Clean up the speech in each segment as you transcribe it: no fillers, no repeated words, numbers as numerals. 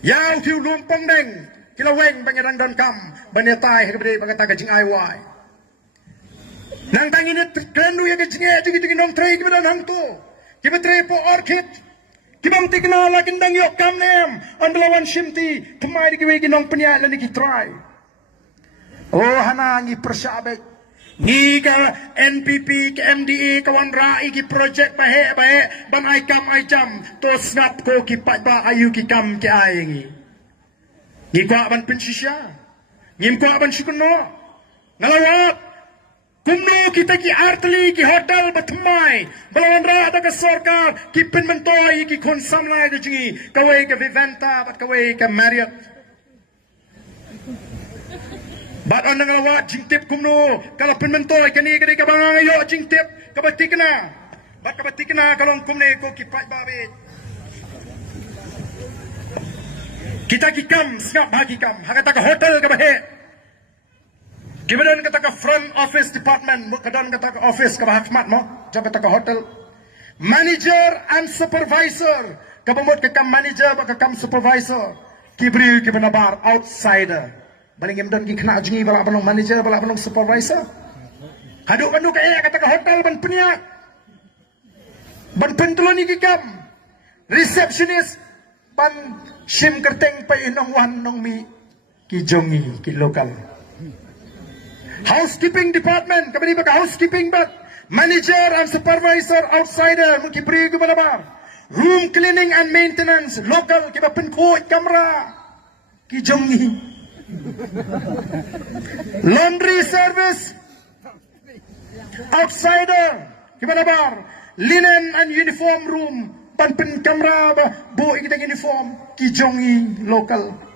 Yang kiu lumpong deng, kilaweng bangirang don kam, banyatai hebede bangata gajing aiwai. Nang tangin it krendu ya gajing jigi nong trei kibadan hang tu. Kibetre po orchid. Kibam tikna la kindang yok kam nem, andalawan shimti, temai dikiwe ginong penyat lani kitrai. Oh hana ngi persabek. Ni ka NPP ke MDE kawan rai ki projek bahe ban ai kam ai jam to snap ko ki pat ba ayu ki kam ki ai ngi. Ni ko ban pensisya. Ngim ko ban sikuno. Ngalawat. Kumno kita ki artli ki hotel batmai. Balawan ra ada ka sarkar ki penmentoi ki konsam lai de jingi. Kawai ka Vivanta bat kawai ka Marriott. Bat anda ngalawat jingtip kumno kalau penmentoi kani kani ka bangang ayo jingtip kabati kena. Bat kabati kena kalau kumne ko ki pat babe. Kita ki kam ngap bagi kam. Hakata ka hotel ka bahe. Kemudian kata ke front office department, kemudian kata ke office ke Bahakmat mo, jam kata ke hotel, manager and supervisor, kebamut ke kam manager, ke kam supervisor, kibri ke benabar outsider, baling kemudian ki kena jungi balak balong manager, balak balong supervisor, haduk bandu ke kata ke hotel ban peniak, ban pentuloni ki kam, receptionist, ban sim kerteng pa inong wan nong mi, ki jongi ki lokal. Housekeeping department, kami baka housekeeping but manager and supervisor outsider mungkin beri ke mana. Room cleaning and maintenance local kita penkoi kamera kijongi. Laundry service outsider kita bar. Linen and uniform room pen kamera bo kita uniform kijongi local.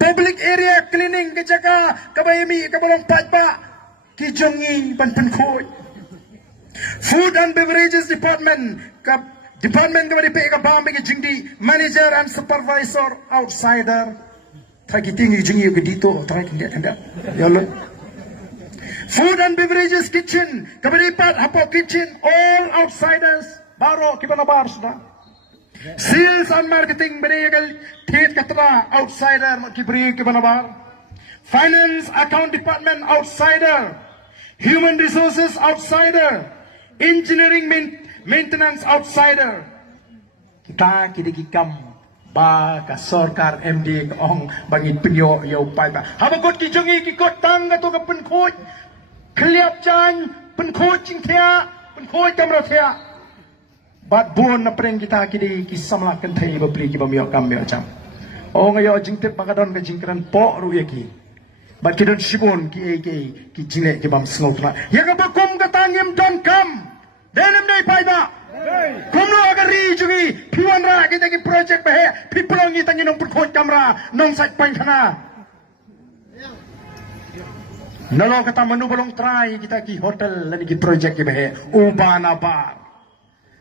Public area cleaning kejaga kabayami kabalong patba kijongi penkhoi. Food and beverages department department kabadi pe kabambe ke jingdi manager and supervisor outsider thagi tingi jingi ke dito thagi kenda yalo. Food and beverages kitchen kabadi pat hapo kitchen all outsiders baro kibana bar sudah. Sales and marketing beregal tet katra outsider kibri kibanabar. Finance account department outsider. Human resources outsider. Engineering maintenance outsider. Kita kidikikam ba ka sarkar MD ong bangin penyo yo pai ba. Habakot kijongi kikot tang to ka penkhoj. Kliap chan penkhoj chingthia penkhoj kamra thia. Bat buon na preng kita kidi kisamla kentai bapri ki bamyo kamyo cham. O ngayo jingtip pakadon ka jingkran po ruya ki. Bat kidon sibon ki jine ki bam sngot na. Ya ka bakum ka tangim don kam. Denem dai pai ba. Kumno agari jugi piwan ra kita ki project bahe piplong ni tangin nong purkhon kamera nong sat pain khana. Nalo kata manu bolong try kita ki hotel lagi ki project ki bahe ubana bar.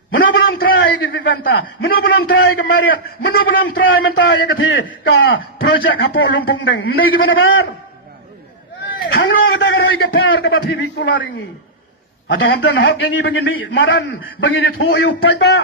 Mano belum try ke Vivanta, mano belum try ke Marriott, mano belum try mentah ya kati ka projek hapo lumpung deng. Nei gimana bar? Hangno kata karoi ke par ke bathi bikularingi. Atau hamdan hak yang ini bangin maran bangin itu yu pai ba.